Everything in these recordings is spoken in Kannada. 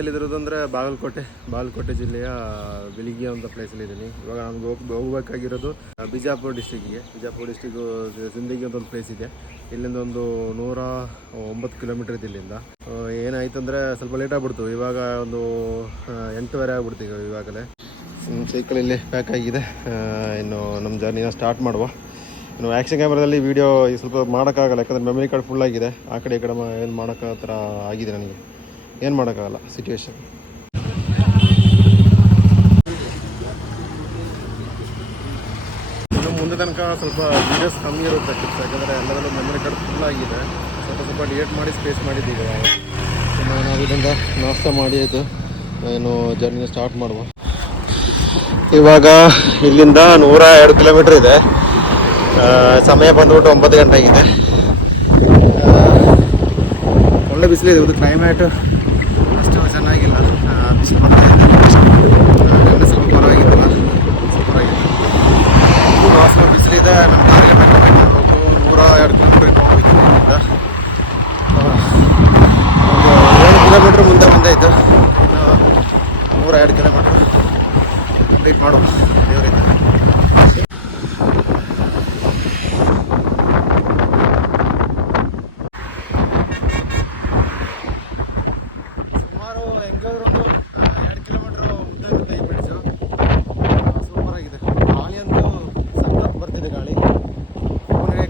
ಇಲ್ಲಿರೋದು ಅಂದರೆ ಬಾಗಲಕೋಟೆ ಜಿಲ್ಲೆಯ ಬಿಳಿಗಿ ಅಂತ ಪ್ಲೇಸಲ್ಲಿ ಇದ್ದೀನಿ. ಇವಾಗ ನಮ್ಗೆ ಹೋಗ್ಬೇಕಾಗಿರೋದು ಬಿಜಾಪುರ ಡಿಸ್ಟಿಕ್ಕು ಜಿಂದಗಿ ಅಂತ ಒಂದು ಪ್ಲೇಸ್ ಇದೆ. ಇಲ್ಲಿಂದ ಒಂದು 109 ಕಿಲೋಮೀಟರ್ ಇದೆ ಇಲ್ಲಿಂದ. ಏನಾಯ್ತು ಅಂದರೆ ಸ್ವಲ್ಪ ಲೇಟ್ ಆಗ್ಬಿಡ್ತು. ಇವಾಗ ಒಂದು 8:30 ಆಗ್ಬಿಡ್ತು ಇವಾಗಲೇ. ಸೈಕಲ್ ಇಲ್ಲಿ ಪ್ಯಾಕ್ ಆಗಿದೆ. ಇನ್ನು ನಮ್ಮ ಜರ್ನಿನ ಸ್ಟಾರ್ಟ್ ಮಾಡುವ. ಇನ್ನು ಆ್ಯಕ್ಷನ್ ಕ್ಯಾಮ್ರಾದಲ್ಲಿ ವೀಡಿಯೋ ಸ್ವಲ್ಪ ಮಾಡೋಕ್ಕಾಗಲ್ಲ, ಯಾಕಂದರೆ ಮೆಮರಿ ಕಾರ್ಡ್ ಫುಲ್ ಆಗಿದೆ. ಆ ಕಡೆ ಈ ಕಡೆ ಏನು ಮಾಡೋಕ್ಕೆ ಆ ಥರ ಆಗಿದೆ ನನಗೆ. ಏನು ಮಾಡೋಕ್ಕಾಗಲ್ಲ ಸಿಚುವೇಶನ್. ಇನ್ನು ಮುಂದೆ ತನಕ ಸ್ವಲ್ಪ ವೀಡಿಯೋಸ್ ಕಮ್ಮಿ ಇರುತ್ತೆ, ಯಾಕಂದರೆ ಎಲ್ಲದರಲ್ಲೂ ಮೆಮರಿ ಕಾರ್ಡ್ ಫುಲ್ ಆಗಿದೆ. ಸ್ವಲ್ಪ ಡಿಲೀಟ್ ಮಾಡಿ ಸ್ಪೇಸ್ ಮಾಡಿದ್ದೀವಿ. ಇನ್ನು ನಾವು ಇದರಿಂದ ನಾಷ್ಟ ಮಾಡಿ ಆಯಿತು. ಏನು ಜರ್ನಿನ ಸ್ಟಾರ್ಟ್ ಮಾಡುವ. ಇವಾಗ ಇಲ್ಲಿಂದ 102 ಕಿಲೋಮೀಟ್ರ್ ಇದೆ. ಸಮಯ ಬಂದ್ಬಿಟ್ಟು 9 ಗಂಟೆ ಆಗಿದೆ. ಒಳ್ಳೆ ಬಿಸಿಲಿದೆ. ಇದು ಕ್ಲೈಮೇಟ್ ಅಷ್ಟು ಚೆನ್ನಾಗಿಲ್ಲ, ಬಿಸಿಲು ಬರ್ತಾ ಇದೆ. ನೆನ್ನೆ ಸ್ವಲ್ಪ ಪರವಾಗಿತ್ತಲ್ಲ, ಸೂಪರಾಗಿದೆ. ಸ್ವಲ್ಪ ಬಿಸಿಲಿದೆ. ನಮ್ಮ ಟಾರ್ಗೆಟ್ ಮಾಡಬೇಕು 102 ಕಿಲೋಮೀಟ್ರ್ ಹೋಗ್ಬೇಕು. 7 ಕಿಲೋಮೀಟ್ರ್ ಮುಂದೆ ಬಂದಾಯಿತು. ಇನ್ನು 102 ಕಿಲೋಮೀಟ್ರ್ ಕಂಪ್ಲೀಟ್ ಮಾಡುವ ದೇವರಿಂದ.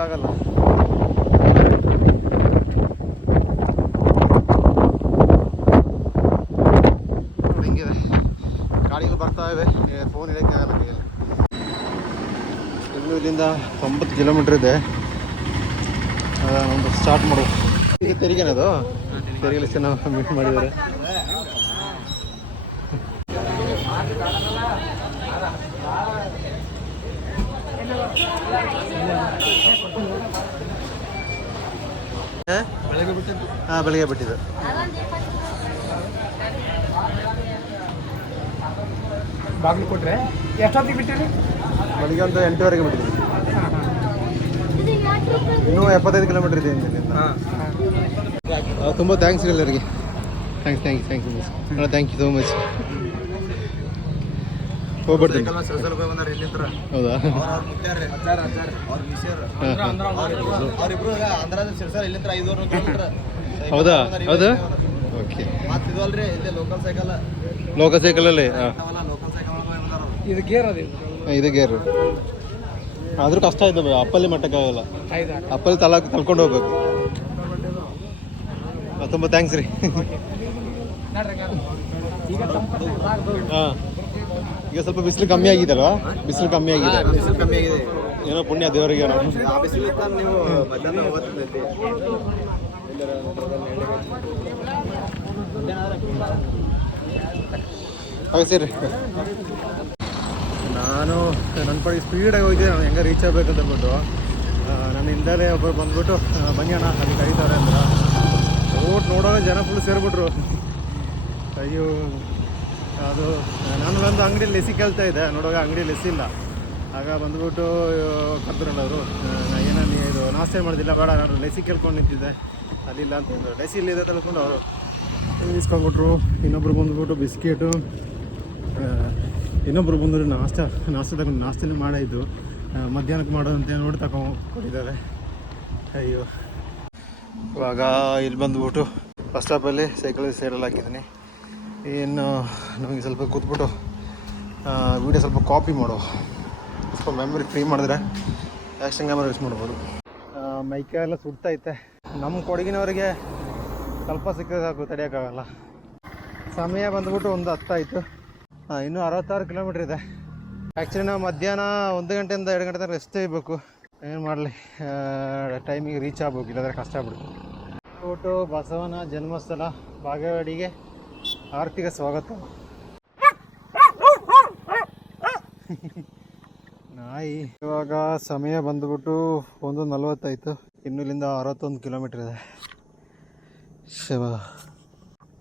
ಆಗಲ್ಲ ಹಿಂಗಿದೆ. ಗಾಡಿಗಳು ಬರ್ತಾ ಇವೆ, ಫೋನ್ ಇಡೋಕ್ಕಾಗಲ್ಲ ಕೈಯಲ್ಲಿ. ಇನ್ನು ಇಲ್ಲಿಂದ 90 ಕಿಲೋಮೀಟ್ರ್ ಇದೆ. ಒಂದು ಸ್ಟಾರ್ಟ್ ಮಾಡುವ. ಈಗ ತೆರಿಗೆನದು ತೆರಿಗೆ ಚೆನ್ನಾಗಿ ಮೀಟ್ ಮಾಡಿದ್ದಾರೆ. ಬೆಳಿಗ್ಗೆ ಬಿಟ್ಟಿದ್ದು. ಬಾಗಲಕೋಟೆ ಎಷ್ಟೊತ್ತಿಗೆ ಬಿಟ್ಟಿರಿ? ಬೆಳಿಗ್ಗೆ ಒಂದು 8:00ವರೆಗೆ ಬಿಟ್ಟಿದ್ವಿ. ಇನ್ನೂ 75 ಕಿಲೋಮೀಟರ್ ಇದೆ ಇಲ್ಲಿಂದ. ತುಂಬ ಥ್ಯಾಂಕ್ಸ್ ಎಲ್ಲರಿಗೆ. Thanks thank you so much. ಹೋಗ್ಬಿಡ್ತೀನಿ. ಹೌದಾ? ಹೌದಾ? ಹೌದು. ಓಕೆ. ಲೋಕಲ್ ಸೈಕಲಲ್ಲಿ ಇದು ಗೇರು ಆದರೂ ಕಷ್ಟ ಇದೆ. ಅಪ್ಪಲ್ಲಿ ಮಟ್ಟಕ್ಕಾಗಲ್ಲ. ಅಪ್ಪಲ್ಲಿ ತಳ್ಕೊಂಡು ಹೋಗ್ಬೇಕು. ತುಂಬ ಥ್ಯಾಂಕ್ಸ್ ರೀ. ಹಾಂ, ಈಗ ಸ್ವಲ್ಪ ಬಿಸಿಲು ಕಮ್ಮಿ ಆಗಿದಲ್ವಾ? ಬಿಸಿಲು ಕಮ್ಮಿ ಆಗಿದೆ. ಏನೋ ಪುಣ್ಯ ದೇವರಿಗೆ. ಸರಿ, ನಾನು ನನ್ನ ಕಡೆ ಸ್ಪೀಡಾಗಿ ಹೋಗಿದ್ದೆ. ನಾನು ಹೆಂಗೆ ರೀಚ್ ಆಗಬೇಕಂತ ಅಂದ್ಬಿಟ್ಟು ನನ್ನ ಹಿಂದಲೇ ಒಬ್ಬರು ಬಂದ್ಬಿಟ್ಟು ಬನ್ನಿ ಅಣ್ಣ ಅಲ್ಲಿ ಕರೀತಾರೆ ಅಂದ್ರೆ ನೋಡೋವಾಗ ಜನ ಫುಲ್ ಸೇರಿಬಿಟ್ರು. ಅಯ್ಯೋ, ಅದು ನಾನು ಒಂದು ಅಂಗಡಿ ಲೆಸಿ ಕೇಳ್ತಾ ಇದ್ದೆ. ನೋಡುವಾಗ ಅಂಗಡಿ ಲೆಸ್ಸಿಲ್ಲ. ಆಗ ಬಂದ್ಬಿಟ್ಟು ಕರೆದ್ರಲ್ಲ ಅವರು, ಏನೋ ಇದು ನಾಷ್ಟೇ ಮಾಡೋದಿಲ್ಲ, ಬೇಡ ನಾನು ಲೆಸಿ ಕೇಳ್ಕೊಂಡು ನಿಂತಿದ್ದೆ, ಅಲ್ಲಿಲ್ಲ ಅಂತಂದರು. ಲೆಸಿ ಇಲ್ಲಿದೆ ತಿಳ್ಕೊಂಡು ಅವರು ಇಸ್ಕೊಂಡ್ಬಿಟ್ರು. ಇನ್ನೊಬ್ರು ಬಂದ್ಬಿಟ್ಟು ಬಿಸ್ಕೆಟು, ಇನ್ನೊಬ್ರು ಬಂದರು ನಾಷ್ಟದಲ್ಲಿ ಮಾಡಾಯಿತು. ಮಧ್ಯಾಹ್ನಕ್ಕೆ ಮಾಡೋದಂತೆ ನೋಡಿ ತಗೊಂಡಿದ್ದಾರೆ. ಅಯ್ಯೋ, ಇವಾಗ ಇಲ್ಲಿ ಬಂದುಬಿಟ್ಟು ಬಸ್ ಸ್ಟಾಪಲ್ಲಿ ಸೈಕಲ್ ಸೇರಲ್ಲಿ ಹಾಕಿದ್ದೀನಿ. ಇನ್ನು ನಮಗೆ ಸ್ವಲ್ಪ ಕೂತ್ಬಿಟ್ಟು ವೀಡಿಯೋ ಸ್ವಲ್ಪ ಕಾಪಿ ಮಾಡೋ, ಸ್ವಲ್ಪ ಮೆಮೊರಿ ಫ್ರೀ ಮಾಡಿದ್ರೆ ಆ್ಯಕ್ಷನ್ ಕ್ಯಾಮರಾ ಯೂಸ್ ಮಾಡ್ಬೋದು. ಮೈಕೆಲ್ಲ ಸುಡ್ತೈತೆ. ನಮ್ಮ ಕೊಡಗಿನವರಿಗೆ ಸ್ವಲ್ಪ ಸಿಕ್ಕರೆ ಸಾಕು, ತಡೆಯೋಕ್ಕಾಗಲ್ಲ. ಸಮಯ ಬಂದುಬಿಟ್ಟು 1:10 ಆಯಿತು. ಇನ್ನೂ 66 ಕಿಲೋಮೀಟ್ರ್ ಇದೆ. ಆ್ಯಕ್ಚುಲಿ ನಾವು ಮಧ್ಯಾಹ್ನ 1 ಗಂಟೆಯಿಂದ 2 ಗಂಟೆ ತನಕ ರೆಸ್ಟ್ ತೆಗಿಬೇಕು. ಏನು ಮಾಡಲಿ, ಟೈಮಿಗೆ ರೀಚ್ ಆಗ್ಬೇಕು, ಇಲ್ಲಾಂದರೆ ಕಷ್ಟ ಆಗ್ಬಿಡುತ್ತೆ. ಊಟ ಬಸವನ ಜನ್ಮಸ್ಥಳ ಬಾಗೇವಾಡಿಗೆ ಆರ್ಥಿಕ ಸ್ವಾಗತ. ನಾಯಿ. ಇವಾಗ ಸಮಯ ಬಂದುಬಿಟ್ಟು 1:40 ಆಯಿತು. ಇನ್ನು ಇಲ್ಲಿಂದ 61 ಕಿಲೋಮೀಟ್ರ್ ಇದೆ. ಶಿವ,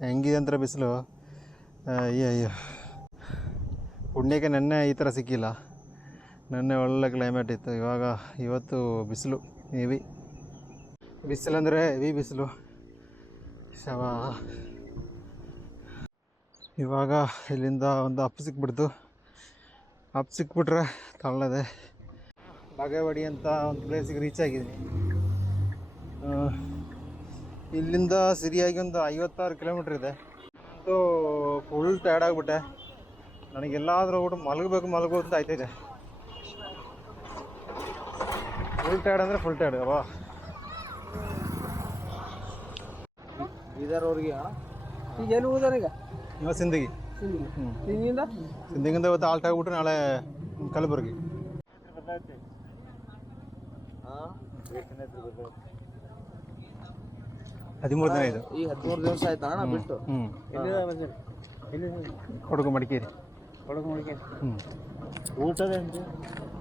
ಹೆಂಗಿದೆ ಅಂತ ಬಿಸಿಲು. ಅಯ್ಯೋ, ಪುಣ್ಯಕ್ಕೆ ನೆನ್ನೆ ಈ ಥರ ಸಿಕ್ಕಿಲ್ಲ. ನೆನ್ನೆ ಒಳ್ಳೆ ಕ್ಲೈಮೇಟ್ ಇತ್ತು. ಇವತ್ತು ಬಿಸಿಲು ಹೆವಿ. ಬಿಸಿಲಂದರೆ ಹೆವಿ ಬಿಸಿಲು. ಶವ. ಇವಾಗ ಇಲ್ಲಿಂದ ಒಂದು ಅಪ್ ಸಿಕ್ಬಿಡ್ತು. ಅಪ್ ಸಿಕ್ಬಿಟ್ರೆ ತಳ್ಳದೆ ಬಾಗೇವಾಡಿ ಅಂತ ಒಂದು ಪ್ಲೇಸಿಗೆ ರೀಚ್ ಆಗಿದ್ದೀನಿ. ಇಲ್ಲಿಂದ ಸರಿಯಾಗಿ ಒಂದು 56 ಕಿಲೋಮೀಟ್ರ್ ಇದೆ. ಅಂತೂ ಫುಲ್ ಟಯರ್ಡ್ ಆಗಿಬಿಟ್ಟೆ. ನನಗೆಲ್ಲಾದರೂ ಊಟ ಮಲಗಬೇಕು ಅಂತ ಆಯ್ತಿದೆ. ಫುಲ್ ಟಯರ್ಡ್ ಅಂದರೆ ಫುಲ್ ಟಯರ್ಡ್. ಅವಾ ಬೀದರ್ವರೆಗೆ ಈಗ ಎಲ್ಲಿ ಹೋದಾರ ಈಗ? ಇವಾಗ ಸಿಂದಗಿ. ಸಿಂದಗಿಂದ ಇವತ್ತು ಆಲ್ಟ್ ಆಗಿಬಿಟ್ರೆ ನಾಳೆ ಕಲಬುರಗಿ. ಹದಿಮೂರು ದಿನ ಇದು. ಈಗ 13 ದಿವಸ ಆಯ್ತಾ ಅಣ್ಣ ಬಿಟ್ಟು? ಕೊಡಗು ಮಡಿಕೇರಿ.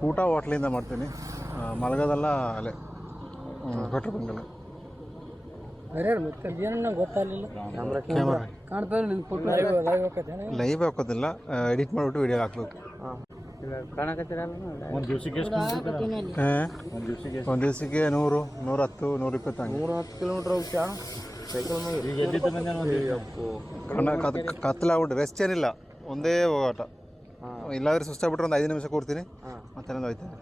ಊಟ ಹೋಟ್ಲಿಂದ ಮಾಡ್ತೀನಿ. ಮಲಗೋದೆಲ್ಲ ಅಲ್ಲೇ ಪೆಟ್ರೋಲ್ ಬಂಕಲ್ಲಿ. ಲೈವ್ ಹಾಕೋದಿಲ್ಲ, ಎಡಿಟ್ ಮಾಡಿಬಿಟ್ಟು ವಿಡಿಯೋ ಹಾಕ್ಬೇಕು. ಒಂದು ದಿವಸಕ್ಕೆ 100, 110, 120 ಹಂಗೆ. 110 ಕಿಲೋಮೀಟ್ರ್ ಹೋಗ್ತೀಯ ಸೈಕಲ್ ಮೇಲೆ? ಕತ್ತಲಾಗ್ಬಿಟ್ಟು ರೆಸ್ಟ್ ಏನಿಲ್ಲ, ಒಂದೇ ಹೋಗಾಟ. ಇಲ್ಲಾಂದ್ರೆ ಸುಸ್ತಾಗ್ಬಿಟ್ರೆ ಒಂದು 5 ನಿಮಿಷ ಕೂರ್ತೀನಿ, ಮತ್ತೆ ಹೋಯ್ತೇನೆ.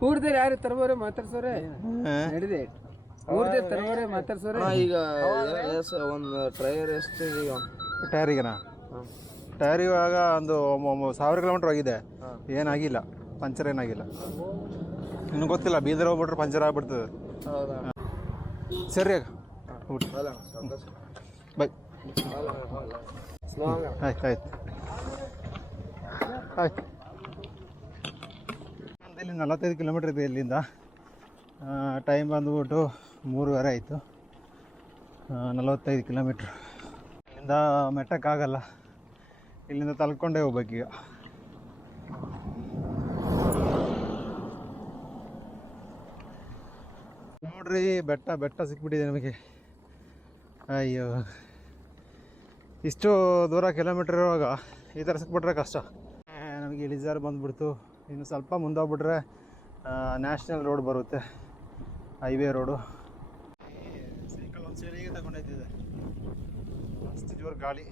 ಕೂಡ್ದೇರಿ ಯಾರು ತರಬೋರೆ ಮಾತಾಡ್ಸೋರೆ ನಡಿದೆ. ಕೂಡ್ದೆ ತರಬೋರೆ ಮಾತಾಡ್ಸೋರೆ. ಈಗ ಒಂದು ಟೈರ್ ಎಷ್ಟು ಈಗ? ಟೈರಿಗೆನಾ? ಟೈರ್ ಇವಾಗ ಒಂದು 1000 ಕಿಲೋಮೀಟ್ರ್ ಹೋಗಿದೆ. ಏನಾಗಿಲ್ಲ, ಪಂಚರ್ ಏನಾಗಿಲ್ಲ. ನಿನಗೆ ಗೊತ್ತಿಲ್ಲ, ಬೀದರ್ ಹೋಗ್ಬಿಟ್ರೆ ಪಂಚರ್ ಆಗ್ಬಿಡ್ತದೆ. ಸರಿ ಊಟ ಬೈ. ಆಯ್ತು ಆಯ್ತು ಆಯ್ತು. ಇಲ್ಲಿ 45 ಕಿಲೋಮೀಟ್ರ್ ಇದೆ ಇಲ್ಲಿಂದ. ಟೈಮ್ ಬಂದುಬಿಟ್ಟು 3:30 ಆಯಿತು. 45 ಕಿಲೋಮೀಟ್ರ್. ಇಲ್ಲಿಂದ ಮೆಟ್ಟಕ್ಕಾಗಲ್ಲ, ಇಲ್ಲಿಂದ ತಲ್ಕೊಂಡೇ ಹೋಗ್ಬೇಕೀಗ. ನೋಡ್ರಿ, ಬೆಟ್ಟ ಸಿಕ್ಬಿಟ್ಟಿದೆ ನಮಗೆ. ಅಯ್ಯೋ, ಇಷ್ಟು ದೂರ ಕಿಲೋಮೀಟ್ರ್ ಇರುವಾಗ ಈ ಥರ ಸಿಕ್ಬಿಟ್ರೆ ಕಷ್ಟ. ನಮಗೆ ಇಳಿಜಾರು ಬಂದುಬಿಡ್ತು. ಇನ್ನು ಸ್ವಲ್ಪ ಮುಂದೆ ಹೋಗ್ಬಿಟ್ರೆ ನ್ಯಾಷನಲ್ ರೋಡ್ ಬರುತ್ತೆ, ಹೈವೇ ರೋಡು. ಸೈಕಲ್ ಒಂದು ಸೈಡಿಗೆ ತಗೊಂಡೈತಿದೆ, ಅಷ್ಟು ಜೋರು ಗಾಳಿ.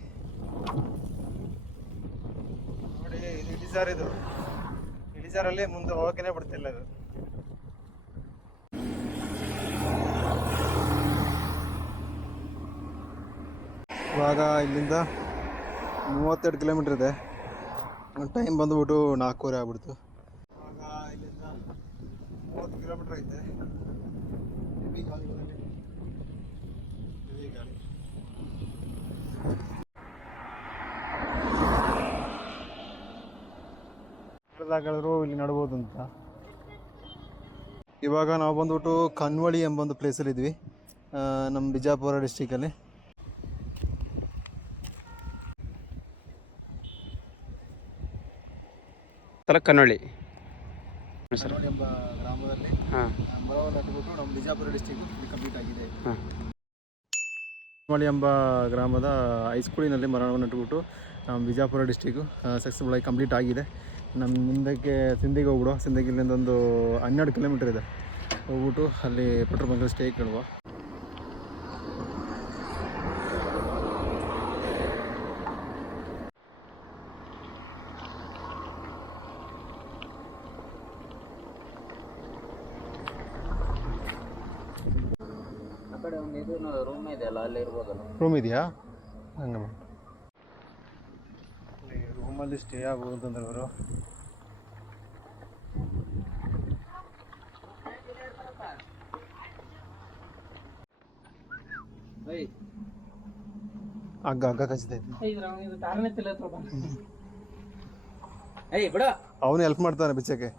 ನೋಡಿ, ಇದು ಇಳಿಜಾರಿದು. ಇಳಿಜಾರಲ್ಲಿ ಮುಂದೆ ಹೋಗೋಕೆ ಬಿಡ್ತಿಲ್ಲ ಇದು. ಇವಾಗ ಇಲ್ಲಿಂದ 32 ಕಿಲೋಮೀಟ್ರ್ ಇದೆ. ಟೈಮ್ ಬಂದುಬಿಟ್ಟು 4:15 ಆಗ್ಬಿಡ್ತು. ಇವಾಗ ಇಲ್ಲಿಂದ 30 ಕಿಲೋಮೀಟ್ರ್ ಐತೆ. ಗಾಳಿ ಗಾಳಿ ಇಲ್ಲಿ ನಡ್ಬೋದು ಅಂತ. ಇವಾಗ ನಾವು ಬಂದ್ಬಿಟ್ಟು ಕನ್ವಳಿ ಎಂಬ ಒಂದು ಪ್ಲೇಸಲ್ಲಿ ಇದ್ವಿ, ನಮ್ಮ ಬಿಜಾಪುರ ಡಿಸ್ಟಿಕಲ್ಲಿ. ಕನ್ನೊಳ್ಳಿ ಎಂಬ ಗ್ರಾಮದಲ್ಲಿ ಮರವನ್ನು ನಟ್ಬಿಟ್ಟು ನಮ್ಮ ಬಿಜಾಪುರ ಡಿಸ್ಟಿಕ್ ಕಂಪ್ಲೀಟ್ ಆಗಿದೆ. ಕನ್ವಳಿ ಎಂಬ ಗ್ರಾಮದ ಹೈಸ್ಕೂಲಿನಲ್ಲಿ ಮರವನ್ನು ನಟ್ಬಿಟ್ಟು ನಮ್ಮ ಬಿಜಾಪುರ ಡಿಸ್ಟಿಕ್ಕು ಸಕ್ಸಸ್ಫುಲ್ ಆಗಿ ಕಂಪ್ಲೀಟ್ ಆಗಿದೆ. ನಮ್ಮ ಮುಂದಕ್ಕೆ ಸಿಂಧಿಗೆ ಹೋಗ್ಬಿಡುವ. ಸಿಂಧಿಗೆ ಇಲ್ಲಿಂದ ಒಂದು 12 ಕಿಲೋಮೀಟ್ರ್ ಇದೆ. ಹೋಗ್ಬಿಟ್ಟು ಅಲ್ಲಿ ಪೆಟ್ರೋಲ್ ಬಂಕಲ್ಲಿ ಸ್ಟೇ ಕೇಳುವ. ರೂಮ್ ಇದೆಯಲ್ಲ, ಅಲ್ಲಿ ಇರ್ಬೋದಲ್ಲ. ರೂಮ್ ಇದೆಯಾ? ಹಂಗೆ ರೂಮಲ್ಲಿ ಸ್ಟೇ ಆಗ್ಬೋದು ಅಂತಂದ್ರೆ ಅವರು. ಹಗ್ಗ ಕಚ್ಚಿತೈತಿ. ಅವನು ಹೆಲ್ಪ್ ಮಾಡ್ತಾನೆ ಬಿಚ್ಚಕ್ಕೆ.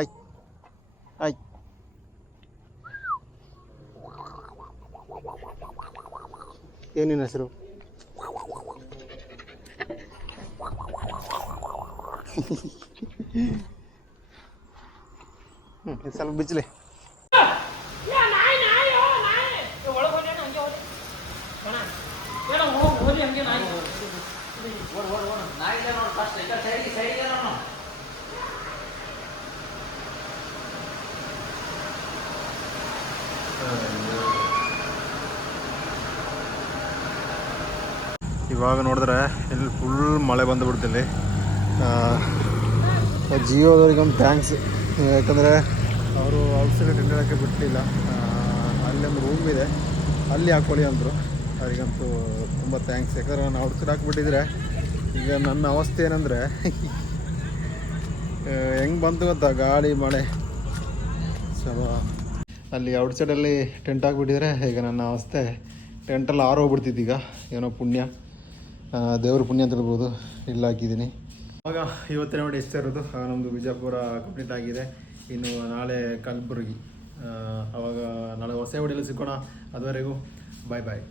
ಆಯ್ತು ಆಯ್ತು. ಏನಿನ ಹೆಸರು? ಸ್ವಲ್ಪ ಬಿಚ್ಚಲಿ. ಇವಾಗ ನೋಡಿದ್ರೆ ಇಲ್ಲಿ ಫುಲ್ ಮಳೆ ಬಂದುಬಿಡ್ತಿಲ್ಲಿ. ಜಿಯೋದವ್ರಿಗೊಂದು ಥ್ಯಾಂಕ್ಸ್, ಯಾಕಂದರೆ ಅವರು ಔಟ್ಸೈಡ್ ಟೆಂಟ್ ಹಾಕಿ ಬಿಡಲಿಲ್ಲ. ಅಲ್ಲಿ ಒಂದು ರೂಮ್ ಇದೆ, ಅಲ್ಲಿ ಹಾಕ್ಕೊಳ್ಳಿ ಅಂದರು. ಅವರಿಗಂತೂ ತುಂಬ ಥ್ಯಾಂಕ್ಸ್. ಯಾಕಂದರೆ ನಾನು ಔಟ್ಸೈಡ್ ಹಾಕ್ಬಿಟ್ಟಿದ್ರೆ ಈಗ ನನ್ನ ಅವಸ್ಥೆ ಏನಂದರೆ ಹೆಂಗೆ ಬಂತು ಗೊತ್ತಾ, ಗಾಳಿ ಮಳೆ ಸ್ವಲ್ಪ. ಅಲ್ಲಿ ಔಟ್ಸೈಡಲ್ಲಿ ಟೆಂಟ್ ಹಾಕ್ಬಿಟ್ಟಿದ್ರೆ ಈಗ ನನ್ನ ಅವಸ್ಥೆ ಟೆಂಟಲ್ಲಿ ಆರೋಗ್ಬಿಡ್ತಿತ್ತು. ಈಗ ಏನೋ ಪುಣ್ಯ, ದೇವ್ರ ಪುಣ್ಯ ಅಂತ ಹೇಳ್ಬೋದು, ಇಲ್ಲಿ ಹಾಕಿದ್ದೀನಿ. ಆವಾಗ ಇವತ್ತೇ ನೋಡಿ ಎಷ್ಟೇ ಇರೋದು. ನಮ್ಮದು ಬಿಜಾಪುರ ಕಂಪ್ಲೀಟ್ ಆಗಿದೆ. ಇನ್ನು ನಾಳೆ ಕಲಬುರಗಿ. ಆವಾಗ ನಾಳೆ ಹೊಸ ವಿಡಿಯೋಲಿ ಸಿಕ್ಕೋಣ. ಅದುವರೆಗೂ ಬಾಯ್ ಬಾಯ್.